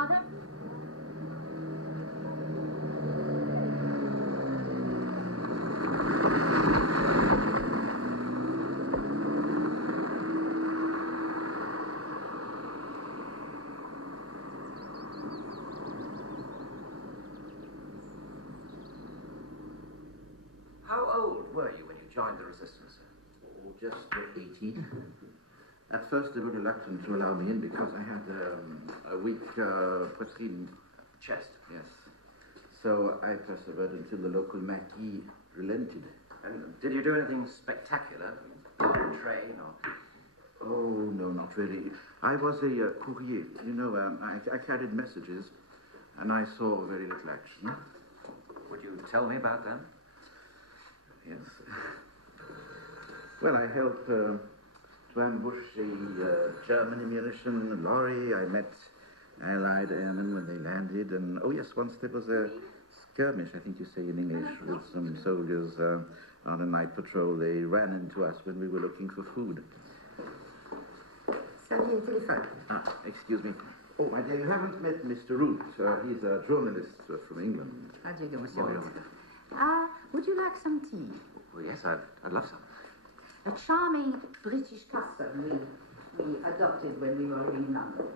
Pardon? How old were you when you joined the resistance, sir? Oh, just 18. At first, they were reluctant to allow me in because I had a weak poitrine. Chest. Yes. So I persevered until the local Marquis relented. And did you do anything spectacular? On train or... Oh, no, not really. I was a courier. You know, I carried messages, and I saw very little action. Would you tell me about them? Yes. Well, I helped to ambush a German ammunition lorry. I met Allied airmen when they landed. And, oh, yes, once there was a skirmish, I think you say in English, with some soldiers on a night patrol. They ran into us when we were looking for food. Xavier, téléphone. Ah, excuse me. Oh, my dear, you haven't met Mr. Root. He's a journalist from England. Adieu, Monsieur Bonjour. Root. Would you like some tea? Well, yes, I'd love some. A charming British custom we adopted when we were in London.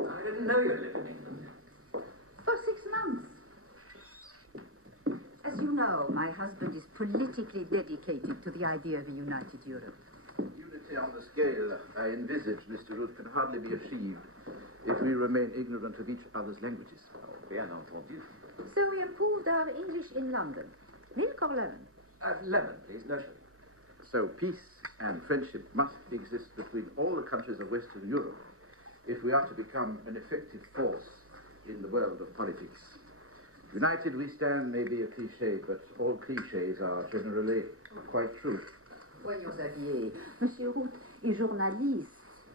I didn't know you lived in England. For 6 months. As you know, my husband is politically dedicated to the idea of a united Europe. Unity on the scale I envisage, Mr. Root, can hardly be achieved if we remain ignorant of each other's languages. Oh, bien entendu. So we improved our English in London. Milk or lemon? Lemon, please, no sugar. So peace and friendship must exist between all the countries of Western Europe if we are to become an effective force in the world of politics. United we stand may be a cliché, but all clichés are generally quite true. Voyons, Xavier. Monsieur Root est journaliste,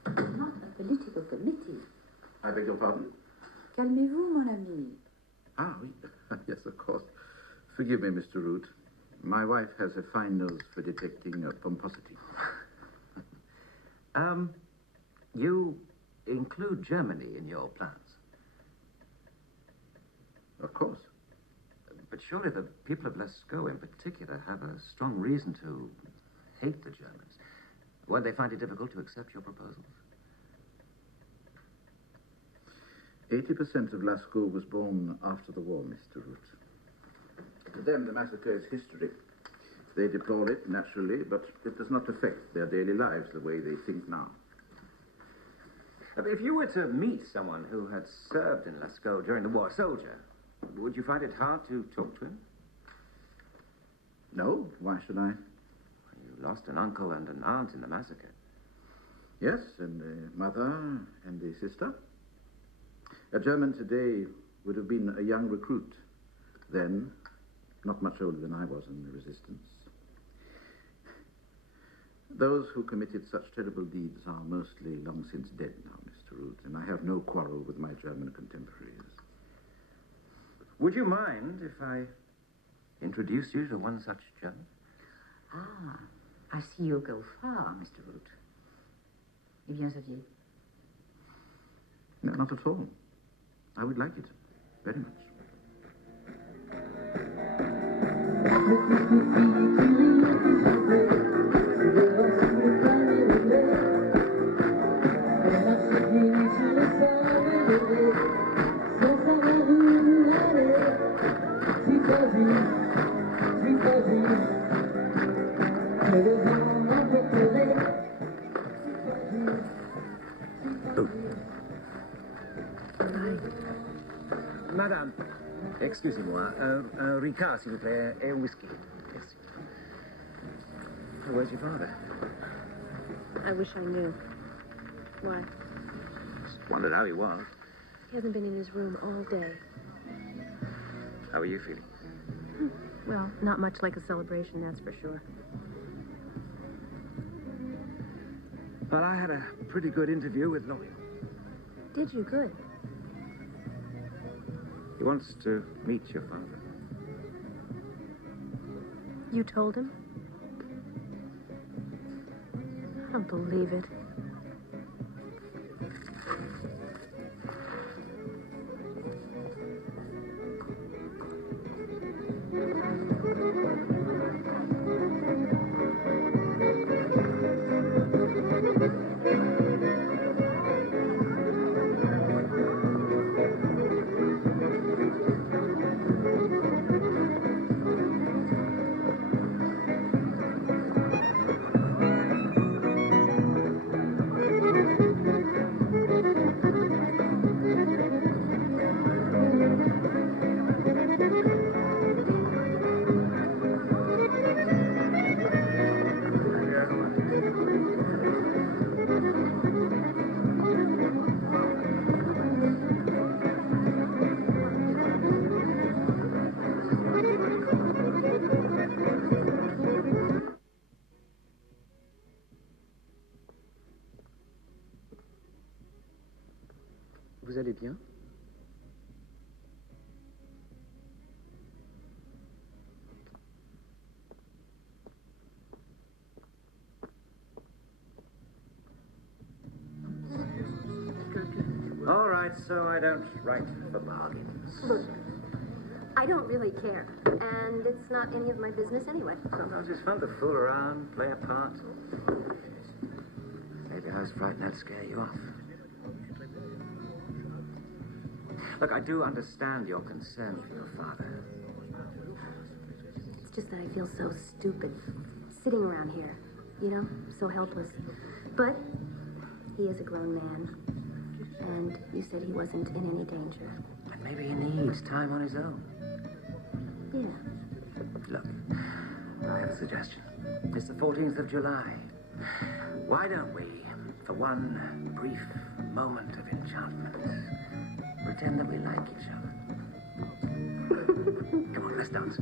not a political committee. I beg your pardon? Calmez-vous, mon ami. Ah, oui. Yes, of course. Forgive me, Mr. Root. My wife has a fine nose for detecting pomposity. You include Germany in your plans? Of course. But surely the people of Lascaux in particular have a strong reason to hate the Germans. Won't they find it difficult to accept your proposals? 80% of Lascaux was born after the war, Mr. Root. To them, the massacre is history. They deplore it, naturally, but it does not affect their daily lives the way they think now. If you were to meet someone who had served in Lascaux during the war, a soldier, would you find it hard to talk to him? No, why should I? You lost an uncle and an aunt in the massacre. Yes, and a mother and a sister. A German today would have been a young recruit. Then, not much older than I was in the resistance. Those who committed such terrible deeds are mostly long since dead now, Mr. Root, and I have no quarrel with my German contemporaries. Would you mind if I introduced you to one such German? Ah, I see you go far, Mr. Root. Eh bien, Xavier? No, not at all. I would like it very much. Madame, excusez-moi, un Ricard, s'il vous plaît, et un whisky. Merci. Where's your father? I wish I knew. Why? Just wondered how he was. He hasn't been in his room all day. How are you feeling? Well, not much like a celebration, that's for sure. Well, I had a pretty good interview with Loyal. Did you? Good. He wants to meet your father. You told him? I don't believe it. That's so I don't write for bargains. Look, I don't really care, and it's not any of my business anyway. Sometimes it's fun to fool around, play a part. Maybe I was frightened I'd scare you off. Look, I do understand your concern for your father. It's just that I feel so stupid sitting around here, you know, so helpless. But he is a grown man, and you said he wasn't in any danger. And maybe he needs time on his own. Yeah. Look, I have a suggestion. It's the 14th of July. Why don't we, for one brief moment of enchantment, pretend that we like each other? Come on, let's dance.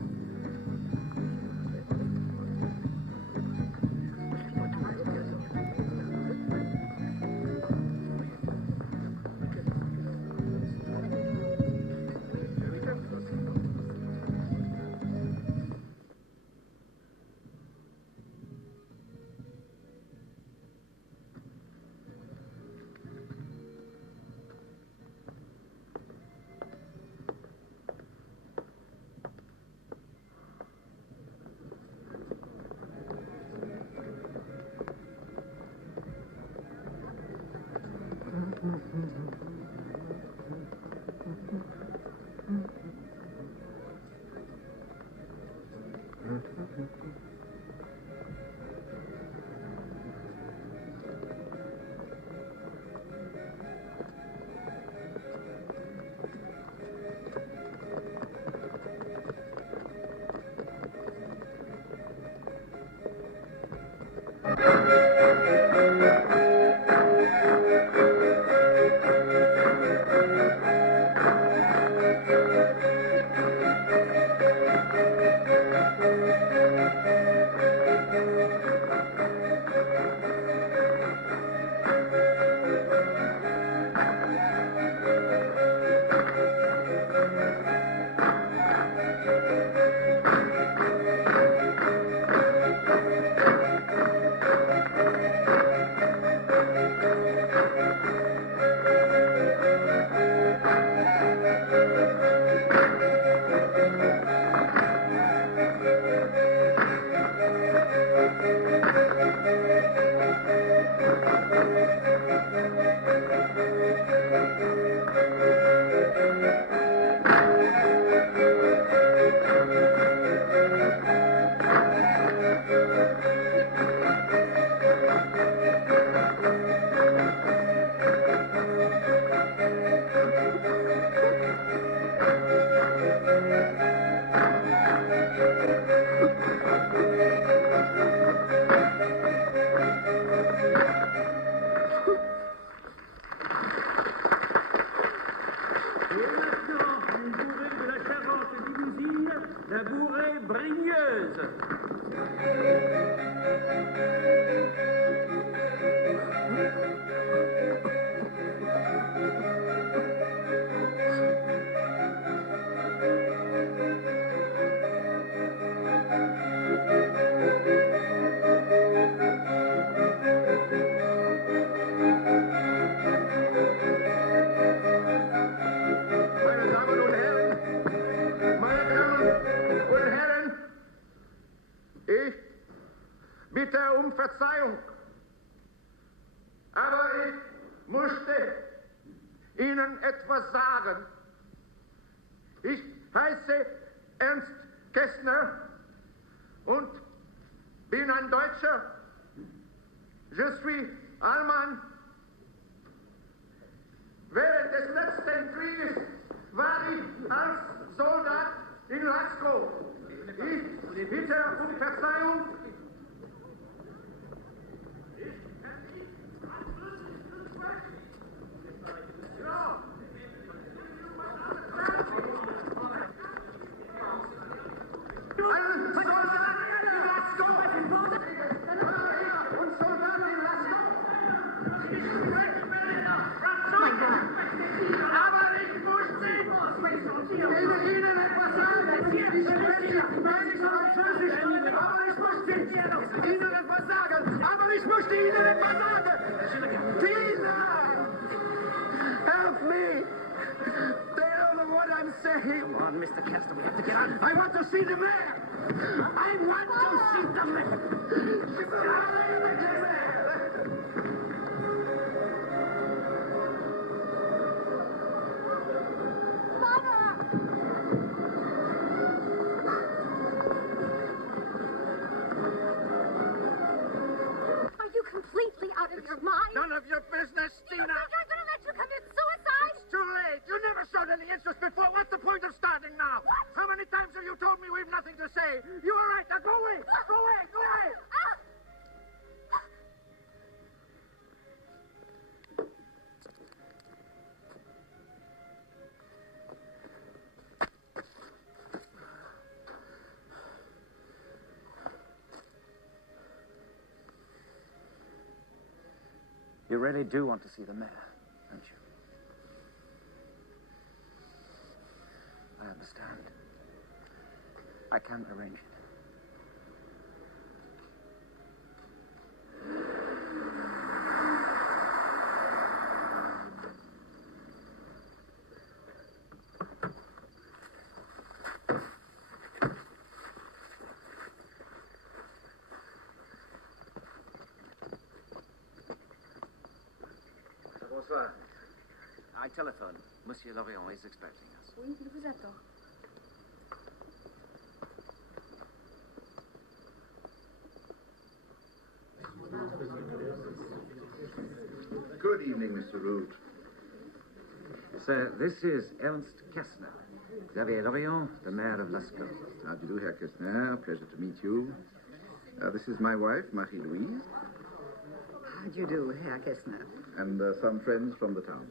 Verzeihung. Aber ich musste Ihnen etwas sagen. Ich heiße Ernst Kästner und bin ein Deutscher. Je suis Allmann. Während des letzten Krieges war ich als Soldat in Laskow. Ich bitte um Verzeihung. me. They don't know what I'm saying. Come on, Mr. Kessler, we have to get on. I want to see the mayor. I want to see the mayor. Are you completely out of your mind? None of your business, Do you Stina. think I'm going to let you commit suicide? It's too late. You never showed any interest before. What's the point of starting now? What? How many times have you told me we've nothing to say? You were right. Now go away. Go away. Go away. Ah! You really do want to see the mayor, don't you? I understand. I can arrange it. Bonsoir. I telephoned. Monsieur Lorient is expecting us. Oui, il vous attend. Good evening, Mr. Root. Sir, this is Ernst Kessner. Xavier Lorient, the mayor of Lascaux. How do you do, Herr Kessner? Pleasure to meet you. This is my wife, Marie-Louise, How do you do, Herr Kessner? and some friends from the town.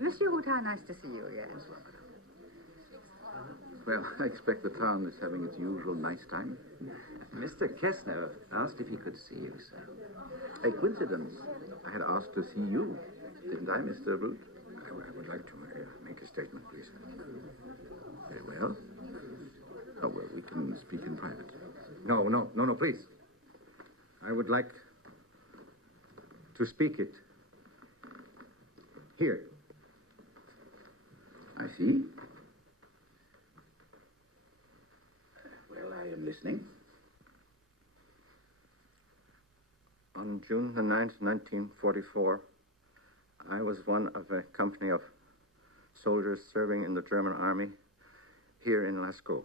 Monsieur Ruta, nice to see you again. Well, I expect the town is having its usual nice time. Mr. Kessner asked if he could see you, sir. A coincidence. I had asked to see you, didn't I, Mr. Root? I would like to make a statement, please. Very well. Oh, well, we can speak in private. No, please. I would like to speak it here. I see. Well, I am listening. On June the 9th, 1944, I was one of a company of soldiers serving in the German army here in Lascaux.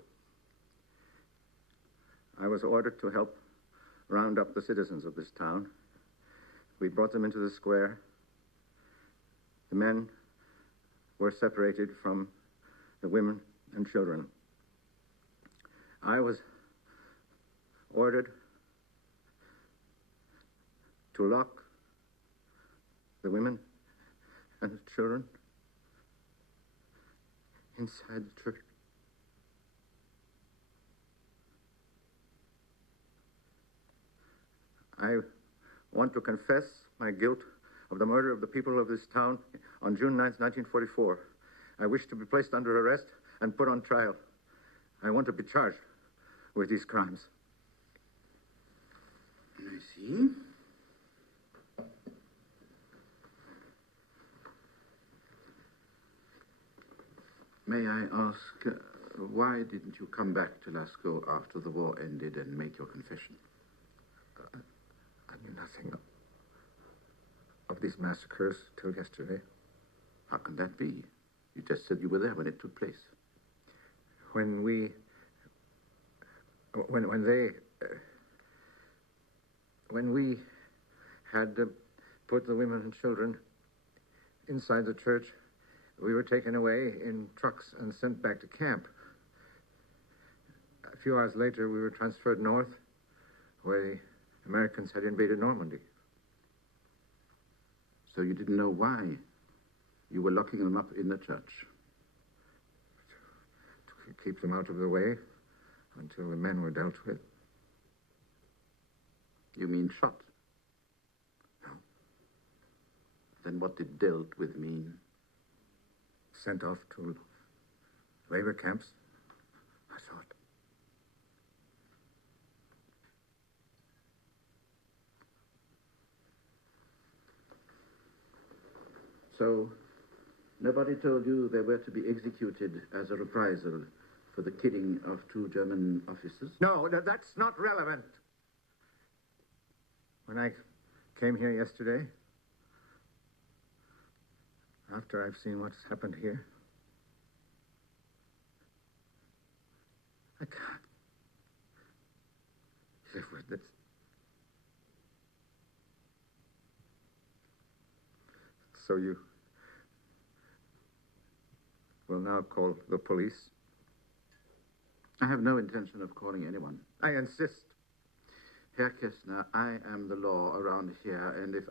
I was ordered to help round up the citizens of this town. We brought them into the square. The men were separated from the women and children. I was ordered to lock the women and the children inside the church. I want to confess my guilt of the murder of the people of this town on June 9th, 1944. I wish to be placed under arrest and put on trial. I want to be charged with these crimes. I see. May I ask, why didn't you come back to Lascaux after the war ended and make your confession? I knew nothing of these massacres till yesterday. How can that be? You just said you were there when it took place. When they had put the women and children inside the church, we were taken away in trucks and sent back to camp. A few hours later, we were transferred north, where the Americans had invaded Normandy. So you didn't know why you were locking them up in the church? To keep them out of the way until the men were dealt with. You mean shot? No. Then what did dealt with mean? Sent off to labor camps, I thought. So, Nobody told you they were to be executed as a reprisal for the killing of 2 German officers? No, that's not relevant. When I came here yesterday, after I've seen what's happened here, I can't live with this. So you will now call the police? I have no intention of calling anyone. I insist. Herr Kessner, I am the law around here, and if